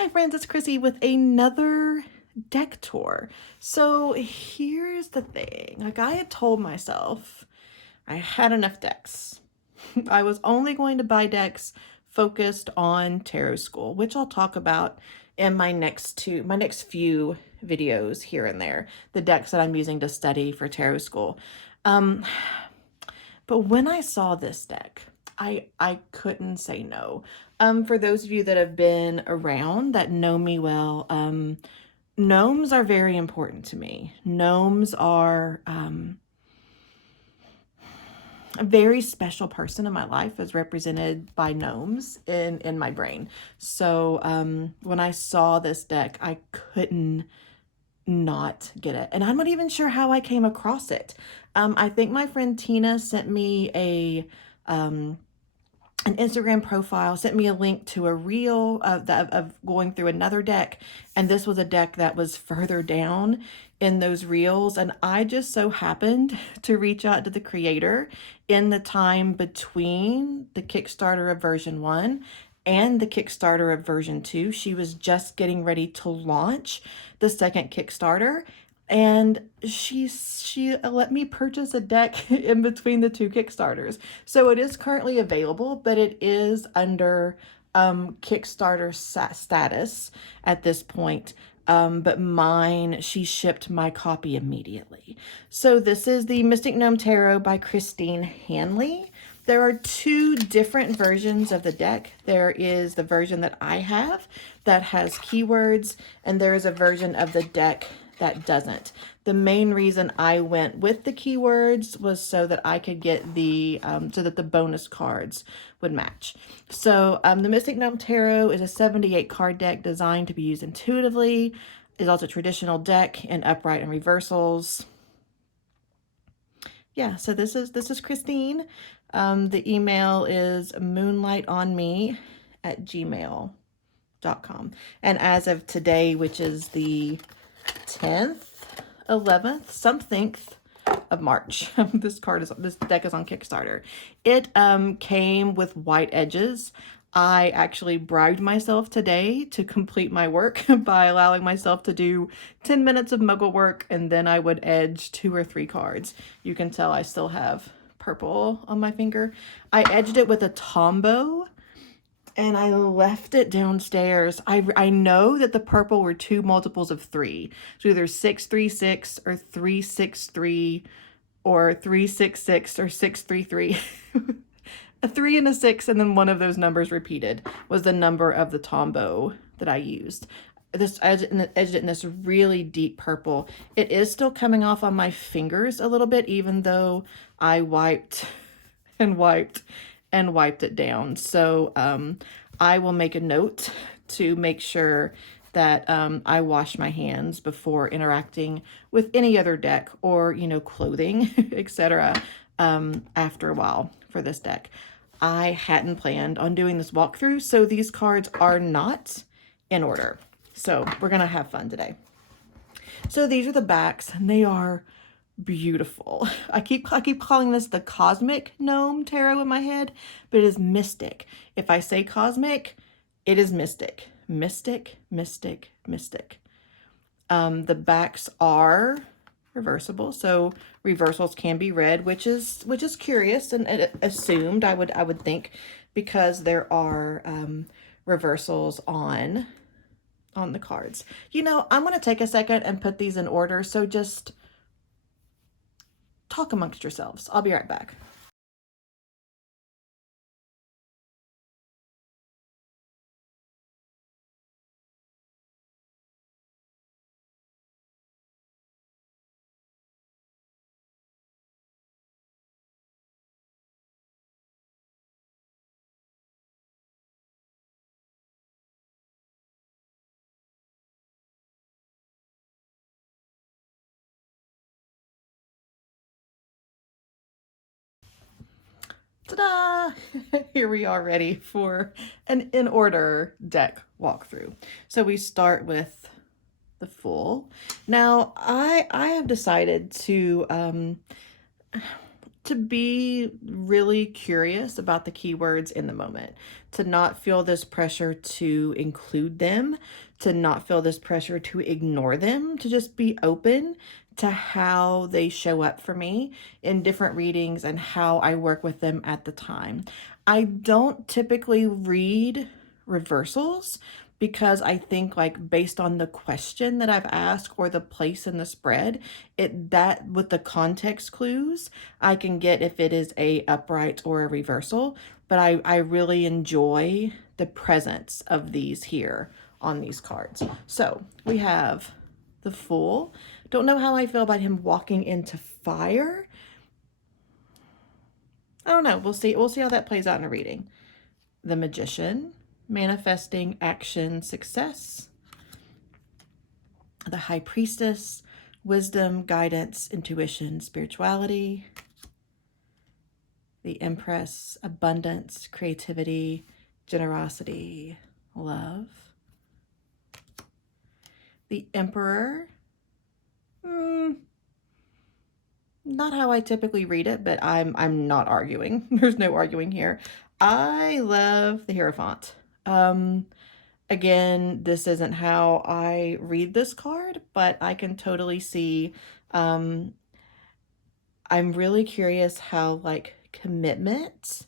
Hi friends, it's Chrissy with another deck tour. So here's the thing, like I had told myself I had enough decks. I was only going to buy decks focused on tarot school, which I'll talk about in my next few videos here and there, the decks that I'm using to study for tarot school. Um, but when I saw this deck, I couldn't say no. For those of you that have been around that know me well, gnomes are very important to me. Gnomes are a very special person in my life is represented by gnomes in my brain. So when I saw this deck, I couldn't not get it. And I'm not even sure how I came across it. I think my friend Tina sent me an Instagram profile, sent me a link to a reel of going through another deck. And this was a deck that was further down in those reels. And I just so happened to reach out to the creator in the time between the Kickstarter of version 1 and the Kickstarter of version 2. She was just getting ready to launch the second Kickstarter, and she let me purchase a deck in between the two Kickstarters. So it is currently available, but it is under Kickstarter status at this point. But mine, she shipped my copy immediately. So this is the Mystic Gnome Tarot by Christine Hanley. There are two different versions of the deck. There is the version that I have that has keywords, and there is a version of the deck that doesn't. The main reason I went with the keywords was so that I could get the, so that the bonus cards would match. So the Mystic Gnome Tarot is a 78 card deck designed to be used intuitively. It's also a traditional deck in upright and reversals. Yeah, so this is Christine. The email is moonlightonme@gmail.com. And as of today, which is the 10th, 11th, something of March, this deck is on Kickstarter. It came with white edges. I actually bribed myself today to complete my work by allowing myself to do 10 minutes of muggle work, and then I would edge 2 or 3 cards. You can tell I still have purple on my finger. I edged it with a Tombow, and I left it downstairs. I know that the purple were 2 multiples of 3. So either 636 or 363 or 366 or 633. A 3 and a 6, and then one of those numbers repeated was the number of the Tombow that I used. I edged it in this really deep purple. It is still coming off on my fingers a little bit, even though I wiped and wiped and wiped it down. So I will make a note to make sure that I wash my hands before interacting with any other deck or, clothing, etc. After a while for this deck. I hadn't planned on doing this walkthrough, so these cards are not in order. So we're going to have fun today. So these are the backs, and they are beautiful. I keep calling this the Cosmic Gnome Tarot in my head, but it is mystic. If I say cosmic, it is mystic. Mystic, mystic, mystic. The backs are reversible, so reversals can be read, which is curious and assumed, I would think, because there are reversals on the cards. I'm going to take a second and put these in order, so just talk amongst yourselves. I'll be right back. Ta-da! Here we are ready for an in-order deck walkthrough. So we start with the Fool. Now, I have decided to to be really curious about the keywords in the moment, to not feel this pressure to include them, to not feel this pressure to ignore them, to just be open to how they show up for me in different readings and how I work with them at the time. I don't typically read reversals because I think, like, based on the question that I've asked or the place in the spread, that with the context clues, I can get if it is a upright or a reversal. But I really enjoy the presence of these here on these cards. So we have the Fool. Don't know how I feel about him walking into fire. I don't know. We'll see. We'll see how that plays out in a reading. The Magician, manifesting action success. The High Priestess, wisdom, guidance, intuition, spirituality. The Empress, abundance, creativity, generosity, love. The Emperor, not how I typically read it, but I'm not arguing. There's no arguing here. I love the Hierophant. Again, this isn't how I read this card, but I can totally see, I'm really curious how, like, commitment,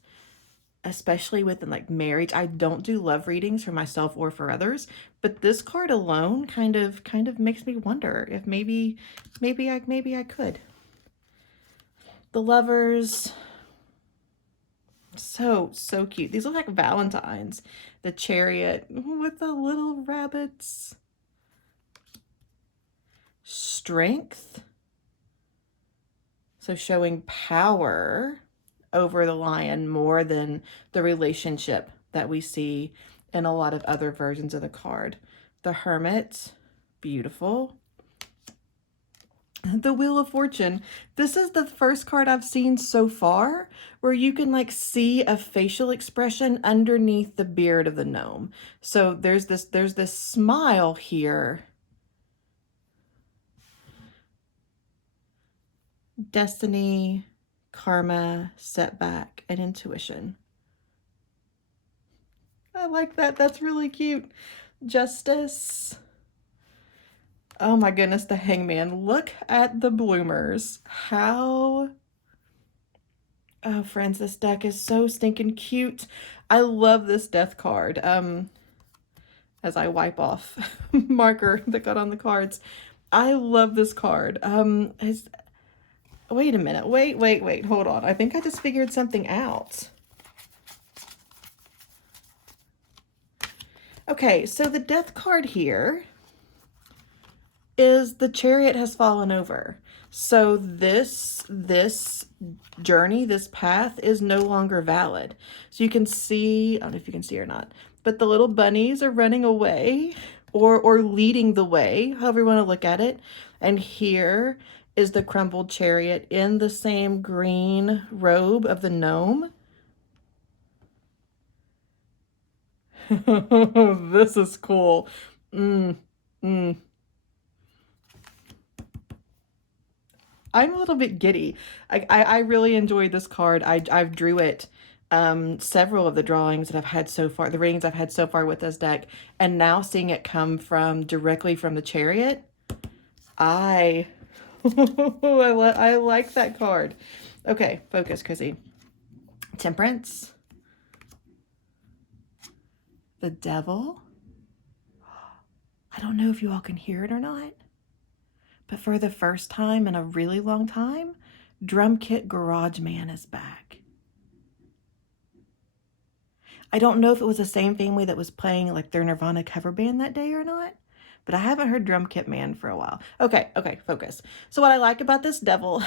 especially within, like, marriage. I don't do love readings for myself or for others, but this card alone kind of makes me wonder if maybe I could. The Lovers, so cute. These look like Valentines. The Chariot with the little rabbits. Strength, so showing power over the Lion more than the relationship that we see in a lot of other versions of the card. The Hermit, beautiful. The Wheel of Fortune. This is the first card I've seen so far where you can, like, see a facial expression underneath the beard of the gnome. So there's this smile here. Destiny, karma, setback, and intuition. I like that. That's really cute. Justice. Oh my goodness, the Hangman. Look at the bloomers. How... Oh, friends, this deck is so stinking cute. I love this death card. As I wipe off marker that got on the cards. I love this card. Wait a minute. Wait. Hold on. I think I just figured something out. Okay, so the death card here is the Chariot has fallen over. So this journey, this path is no longer valid. So you can see, I don't know if you can see or not, but the little bunnies are running away or leading the way, however you want to look at it. And here is the crumbled Chariot in the same green robe of the gnome. This is cool. I'm a little bit giddy. I really enjoyed this card. I've drew it several of the drawings that I've had so far, the readings I've had so far with this deck, and now seeing it come directly from the Chariot, I like that card. Okay, focus, Chrissy. Temperance. The Devil. I don't know if you all can hear it or not, but for the first time in a really long time, Drum Kit Garage Man is back. I don't know if it was the same family that was playing, like, their Nirvana cover band that day or not, but I haven't heard Drum Kit Man for a while. Okay, focus. So what I like about this devil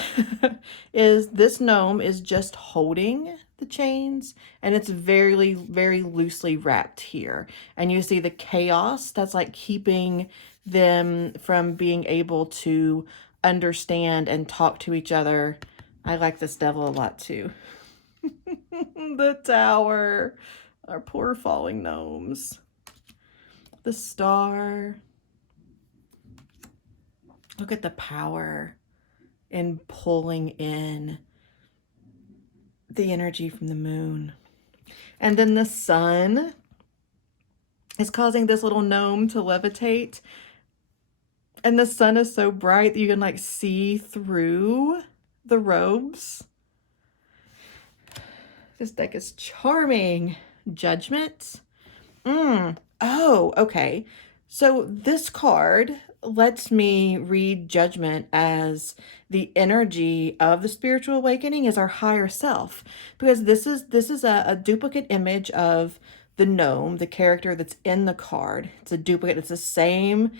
is this gnome is just holding the chains, and it's very, very loosely wrapped here. And you see the chaos that's, like, keeping them from being able to understand and talk to each other. I like this devil a lot too. The Tower. Our poor falling gnomes. The Star. Look at the power in pulling in the energy from the moon. And then the sun is causing this little gnome to levitate. And the sun is so bright that you can like see through the robes. This deck is charming. Judgment. Oh, okay. So this card lets me read Judgment as the energy of the spiritual awakening is our higher self, because this is a duplicate image of the gnome, the character that's in the card. It's a duplicate. It's the same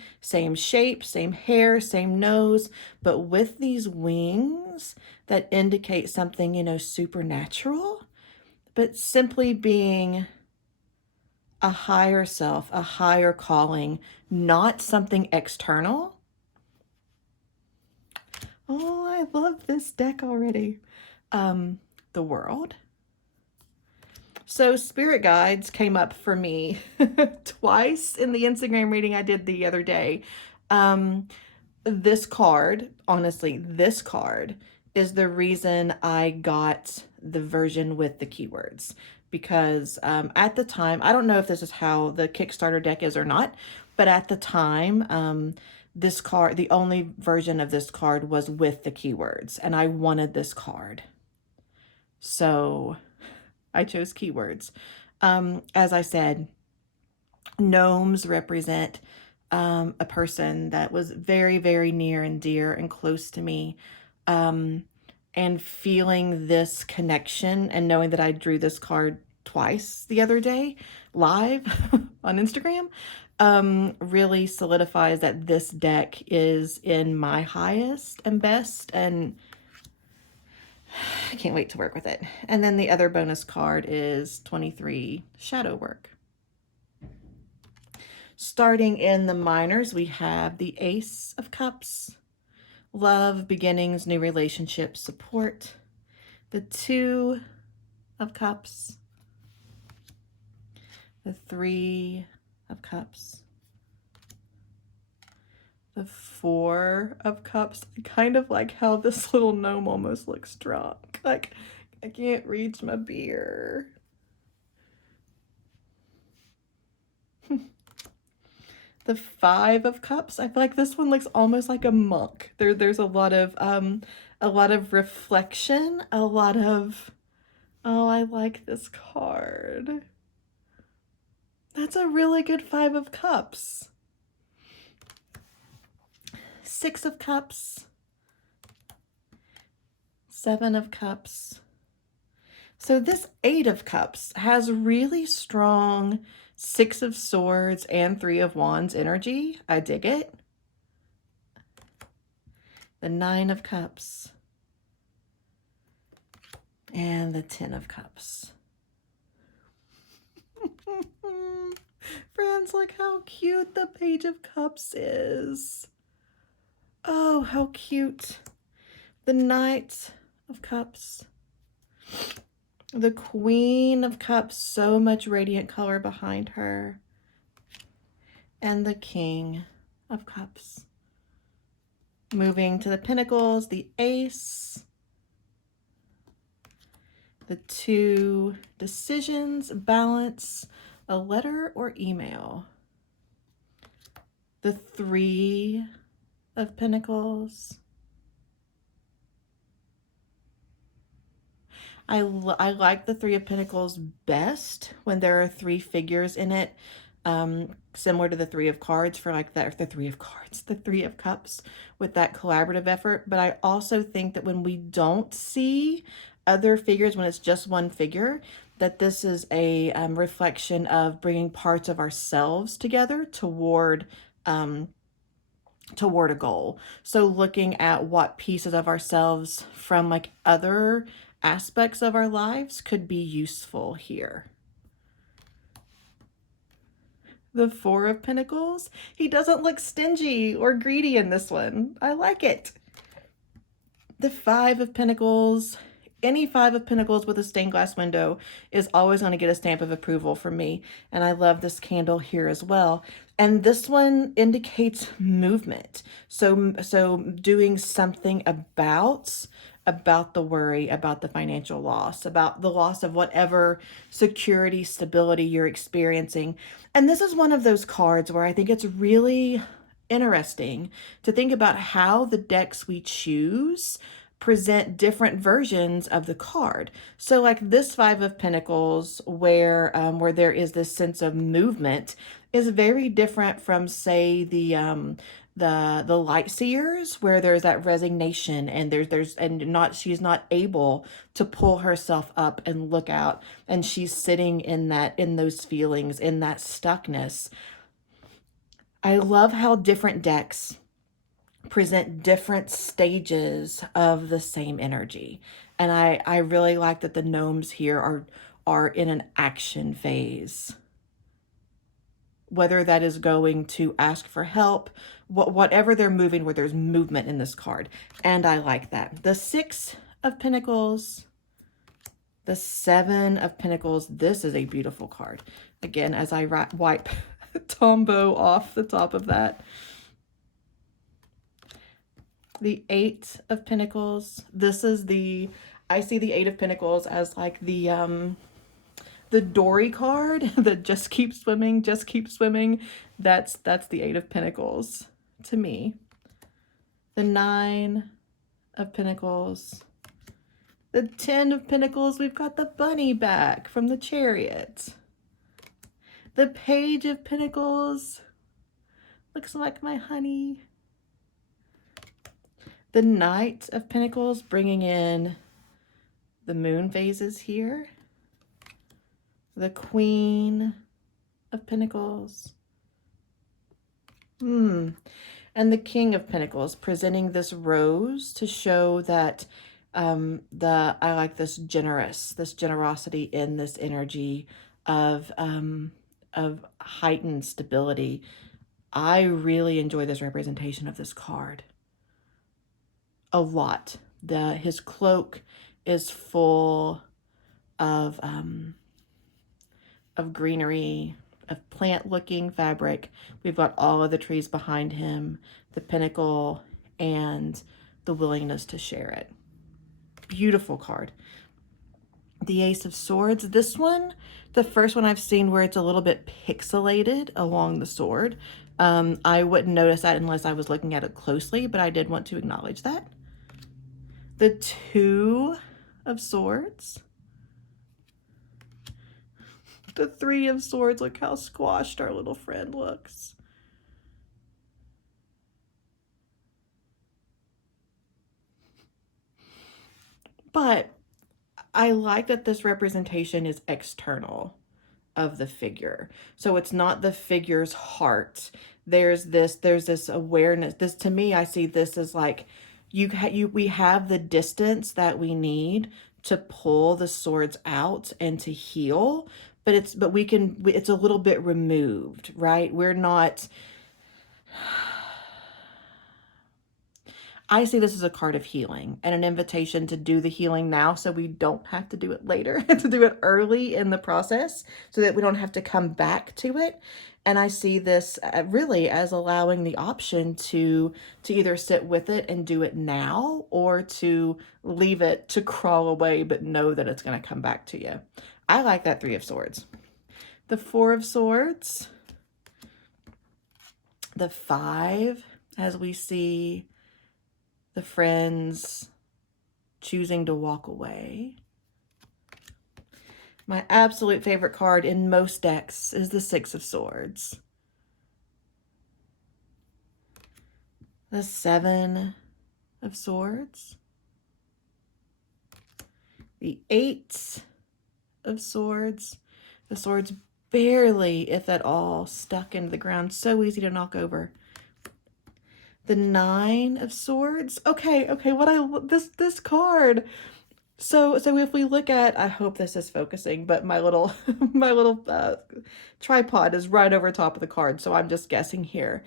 shape, same hair, same nose, but with these wings that indicate something, you know, supernatural, but simply being a higher self, a higher calling, not something external. Oh, I love this deck already. The World. So spirit guides came up for me twice in the Instagram reading I did the other day. This card, honestly, this card is the reason I got the version with the keywords. Because at the time, I don't know if this is how the Kickstarter deck is or not, but at the time, this card, the only version of this card was with the keywords, and I wanted this card. So I chose keywords. As I said, gnomes represent a person that was very, very near and dear and close to me. And feeling this connection and knowing that I drew this card twice the other day live on Instagram really solidifies that this deck is in my highest and best, and I can't wait to work with it. And then the other bonus card is 23 Shadow Work. Starting in the minors, we have the Ace of Cups. Love, beginnings, new relationships, support. The Two of Cups. The Three of Cups. The Four of Cups. I kind of like how this little gnome almost looks drunk. Like, I can't reach my beer. The Five of Cups. I feel like this one looks almost like a monk. There's a lot of reflection, a lot of, oh, I like this card. That's a really good Five of Cups. Six of Cups. Seven of Cups. So this Eight of Cups has really strong Six of Swords and Three of Wands energy. I dig it. The Nine of Cups. And the 10 of Cups. Friends, look how cute the Page of Cups is. Oh, how cute. The Knight of Cups. The Queen of Cups, so much radiant color behind her. And the King of Cups. Moving to the Pentacles, the Ace. The Two, decisions, balance, a letter or email. The Three of Pentacles. I like the Three of Pentacles best when there are three figures in it, similar to the Three of Cards for like that, the Three of Cards, the Three of Cups with that collaborative effort. But I also think that when we don't see other figures, when it's just one figure, that this is a reflection of bringing parts of ourselves together toward a goal. So looking at what pieces of ourselves from like other aspects of our lives could be useful here. The Four of Pentacles. He doesn't look stingy or greedy in this one. I like it. The Five of Pentacles. Any Five of Pentacles with a stained glass window is always going to get a stamp of approval from me. And I love this candle here as well. And this one indicates movement. So doing something about about the worry, about the financial loss, about the loss of whatever security, stability you're experiencing. And this is one of those cards where I think it's really interesting to think about how the decks we choose present different versions of the card. So like this Five of Pentacles, where there is this sense of movement, is very different from, say, the light seers, where there's that resignation, and she's not able to pull herself up and look out, and she's sitting in those feelings, in that stuckness. I love how different decks present different stages of the same energy. And I really like that the gnomes here are in an action phase. Whether that is going to ask for help, whatever they're moving, where there's movement in this card. And I like that. The Six of Pentacles, the Seven of Pentacles. This is a beautiful card. Again, as I wipe Tombow off the top of that. The Eight of Pentacles. This is I see the Eight of Pentacles as like the Dory card that just keeps swimming, just keeps swimming. That's the Eight of Pentacles to me. The Nine of Pentacles. The Ten of Pentacles. We've got the bunny back from the Chariot. The Page of Pentacles. Looks like my honey. The Knight of Pentacles, bringing in the moon phases here. The Queen of Pentacles. And the King of Pentacles, presenting this rose to show that I like this generosity in this energy of heightened stability. I really enjoy this representation of this card a lot. His cloak is full of greenery, of plant-looking fabric. We've got all of the trees behind him, the pentacle, and the willingness to share it. Beautiful card. The Ace of Swords. This one, the first one I've seen where it's a little bit pixelated along the sword. I wouldn't notice that unless I was looking at it closely, but I did want to acknowledge that. The Two of Swords. The Three of Swords. Look how squashed our little friend looks. But I like that this representation is external of the figure. So it's not the figure's heart. There's this awareness. This, to me, I see this as like, we have the distance that we need to pull the swords out and to heal, but it's a little bit removed, right? We're not, I see this as a card of healing and an invitation to do the healing now so we don't have to do it later, to do it early in the process so that we don't have to come back to it. And I see this really as allowing the option to either sit with it and do it now, or to leave it to crawl away, but know that it's going to come back to you. I like that Three of Swords. The Four of Swords. The Five, as we see the friends choosing to walk away. My absolute favorite card in most decks is the Six of Swords. The Seven of Swords. The Eight of Swords. The swords barely, if at all, stuck into the ground. So easy to knock over. The Nine of Swords. Okay, this card. So if we look at, I hope this is focusing, but my little tripod is right over top of the card, so I'm just guessing here.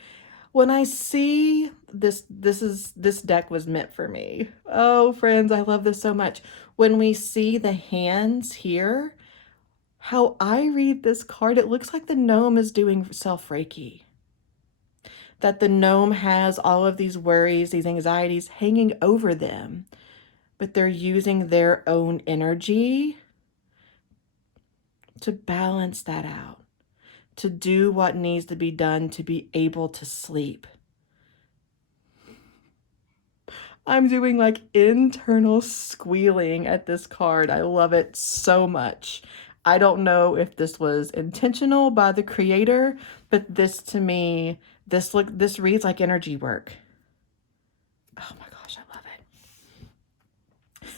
When I see this deck was meant for me. Oh, friends, I love this so much. When we see the hands here, how I read this card, it looks like the gnome is doing self-Reiki. That the gnome has all of these worries, these anxieties hanging over them. but they're using their own energy to balance that out, to do what needs to be done to be able to sleep. I'm doing like internal squealing at this card. I love it so much. I don't know if this was intentional by the creator, but this to me, this reads like energy work. Oh my gosh, I love it.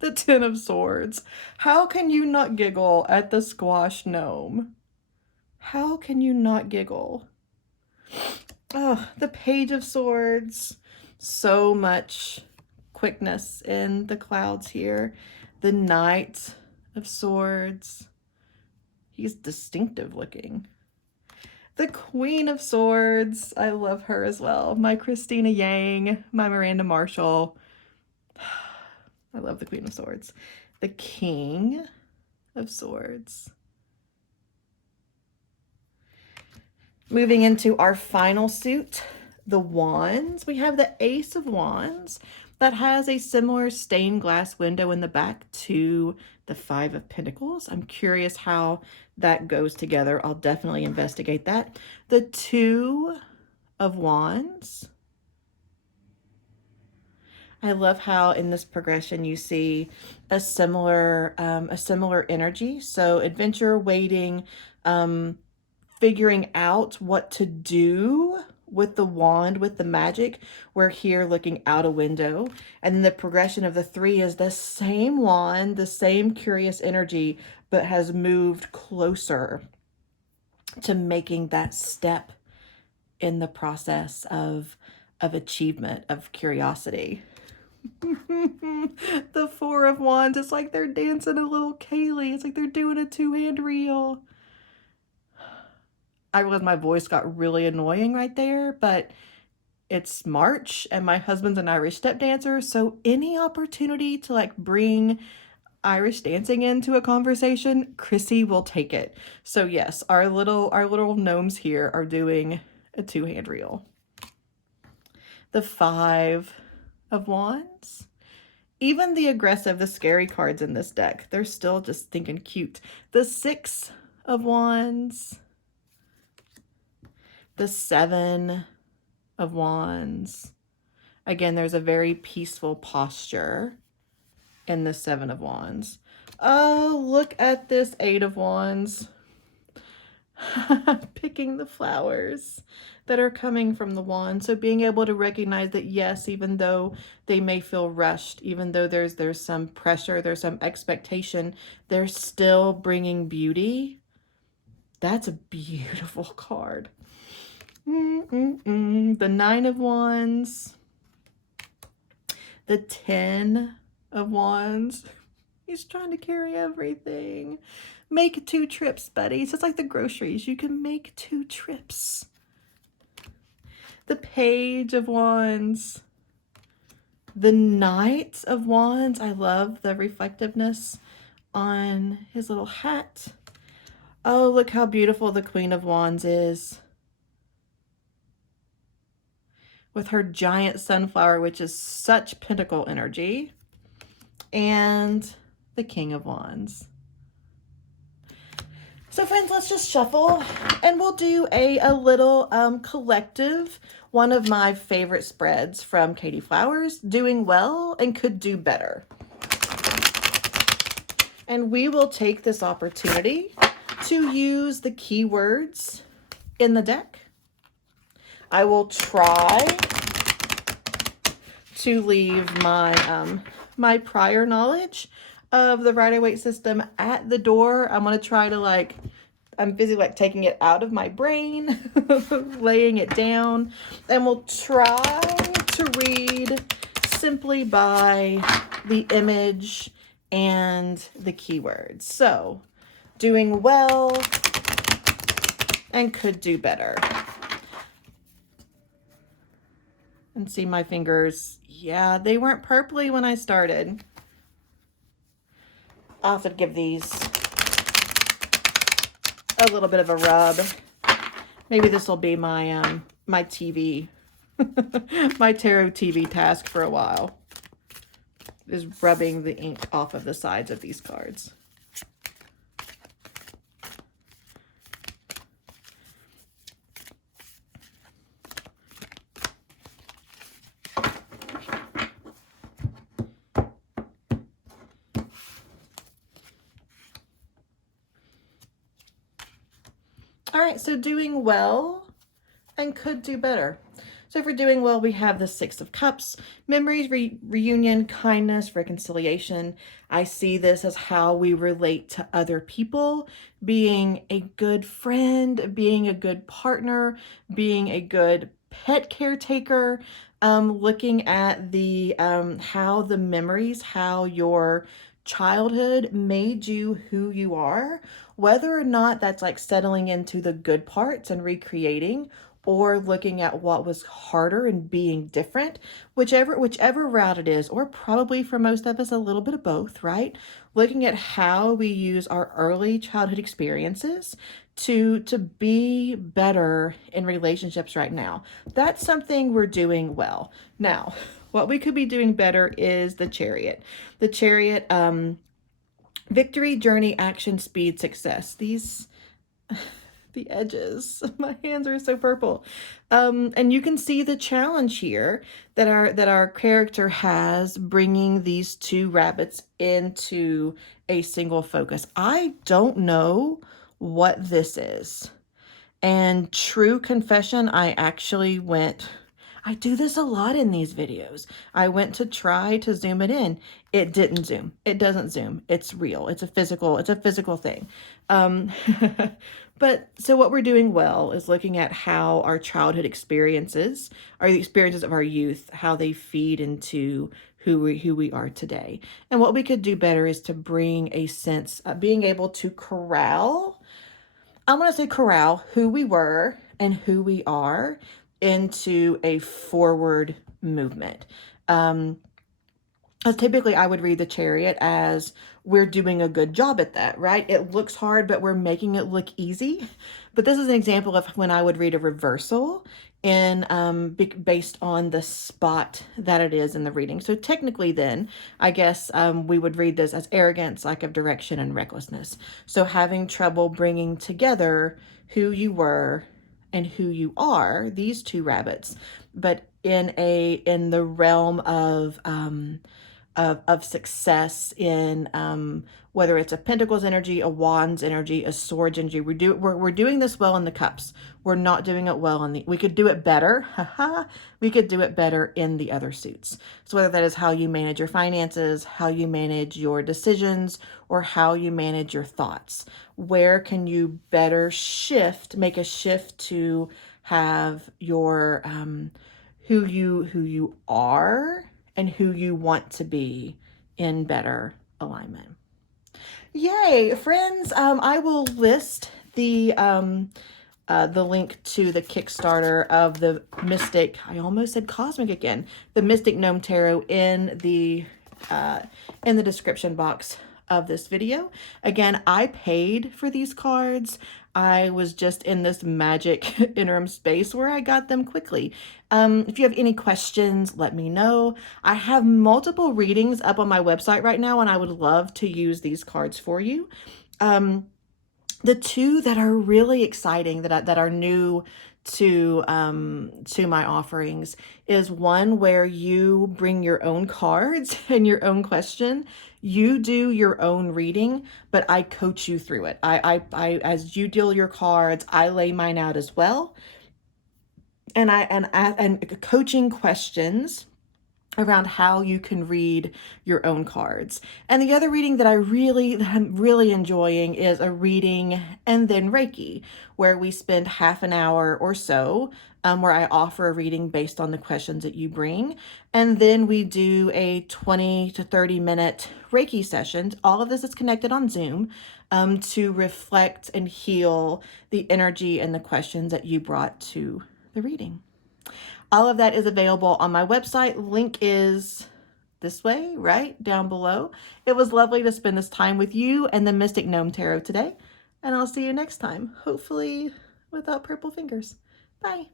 The Ten of Swords. How can you not giggle at the squash gnome? How can you not giggle? Oh, the Page of Swords. So much quickness in the clouds here. The Knight of Swords. He's distinctive looking. The Queen of Swords. I love her as well. My Christina Yang, my Miranda Marshall. I love the Queen of Swords. The King of Swords. Moving into our final suit, the Wands. We have the Ace of Wands that has a similar stained glass window in the back to the Five of Pentacles. I'm curious how that goes together. I'll definitely investigate that. The Two of Wands. I love how in this progression you see a similar energy. So adventure, waiting, figuring out what to do with the wand, with the magic. We're here looking out a window. And then the progression of the three is the same wand, the same curious energy, but has moved closer to making that step in the process of achievement, of curiosity. The Four of Wands, it's like they're dancing a little Kaylee. It's like they're doing a two-hand reel. I realized my voice got really annoying right there, but it's March and my husband's an Irish step dancer, so any opportunity to like bring Irish dancing into a conversation, Chrissy will take it. So yes, our little gnomes here are doing a two-hand reel. The Five of Wands. Even the aggressive, the scary cards in this deck, they're still just thinking cute. The Six of Wands. The Seven of Wands. Again, there's a very peaceful posture in the Seven of Wands. Oh, look at this Eight of Wands. Picking the flowers that are coming from the wand. So being able to recognize that, yes, even though they may feel rushed, even though there's some pressure, there's some expectation, they're still bringing beauty. That's a beautiful card. The Nine of Wands. The 10 of Wands. He's trying to carry everything. Make 2 trips, buddy. So it's like the groceries. You can make 2 trips. The Page of Wands. The Knight of Wands. I love the reflectiveness on his little hat. Oh, look how beautiful the Queen of Wands is. With her giant sunflower, which is such pentacle energy. And the King of Wands. So friends, let's just shuffle and we'll do a little collective, one of my favorite spreads from Katie Flowers, Doing Well and Could Do Better. And we will take this opportunity to use the keywords in the deck. I will try to leave my my prior knowledge of the Rider-Waite system at the door. I'm going to try to I'm busy taking it out of my brain, laying it down, and we'll try to read simply by the image and the keywords. So, doing well and could do better. And see my fingers. Yeah, they weren't purpley when I started. I'll have to give these a little bit of a rub. Maybe this will be my my TV, my tarot TV task for a while. rubbing the ink off of the sides of these cards. All right, so doing well and could do better. So for doing well, we have the Six of Cups, memories, reunion, kindness, reconciliation. I see this as how we relate to other people, being a good friend, being a good partner, being a good pet caretaker, looking at the how the memories, how your childhood made you who you are, whether or not that's like settling into the good parts and recreating, or looking at what was harder and being different, whichever route it is, or probably for most of us a little bit of both, right? Looking at how we use our early childhood experiences to be better in relationships right now. That's something we're doing well. Now, what we could be doing better is the Chariot. The Chariot, victory, journey, action, speed, success. These, the edges, my hands are so purple. And you can see the challenge here that our character has, bringing these two rabbits into a single focus. I don't know what this is. And true confession, I do this a lot in these videos. I went to try to zoom it in. It didn't zoom. It doesn't zoom. It's real. It's a physical thing. But so what we're doing well is looking at how our childhood experiences, or the experiences of our youth, how they feed into who we are today. And what we could do better is to bring a sense of being able to corral who we were and who we are into a forward movement. Typically I would read the Chariot as we're doing a good job at that, right? It looks hard, but we're making it look easy. But this is an example of when I would read a reversal in based on the spot that it is in the reading. So technically then, I guess we would read this as arrogance, lack of direction, and recklessness. So having trouble bringing together who you were and who you are, these two rabbits, but in the realm of success in whether it's a Pentacles energy, a Wands energy, a Swords energy. We're doing this well in the Cups. We're not doing it well in we could do it better. We could do it better in the other suits. So whether that is how you manage your finances, how you manage your decisions, or how you manage your thoughts. Where can you better make a shift to have your who you are and who you want to be in better alignment. Yay, friends. I will list the link to the Kickstarter of the Mystic, I almost said Cosmic again, the Mystic Gnome Tarot in the description box of this video. Again, I paid for these cards. I was just in this magic interim space where I got them quickly. If you have any questions, let me know. I have multiple readings up on my website right now, and I would love to use these cards for you. The two that are really exciting that are new to my offerings is one where you bring your own cards and your own question. You do your own reading, but I coach you through it. I as you deal your cards, I lay mine out as well. And coaching questions around how you can read your own cards. And the other reading that I'm really enjoying is a reading and then Reiki, where we spend half an hour or so, where I offer a reading based on the questions that you bring. And then we do a 20 to 30 minute Reiki session. All of this is connected on Zoom, to reflect and heal the energy and the questions that you brought to the reading. All of that is available on my website. Link is this way, right down below. It was lovely to spend this time with you and the Mystic Gnome Tarot today. And I'll see you next time, hopefully without purple fingers. Bye.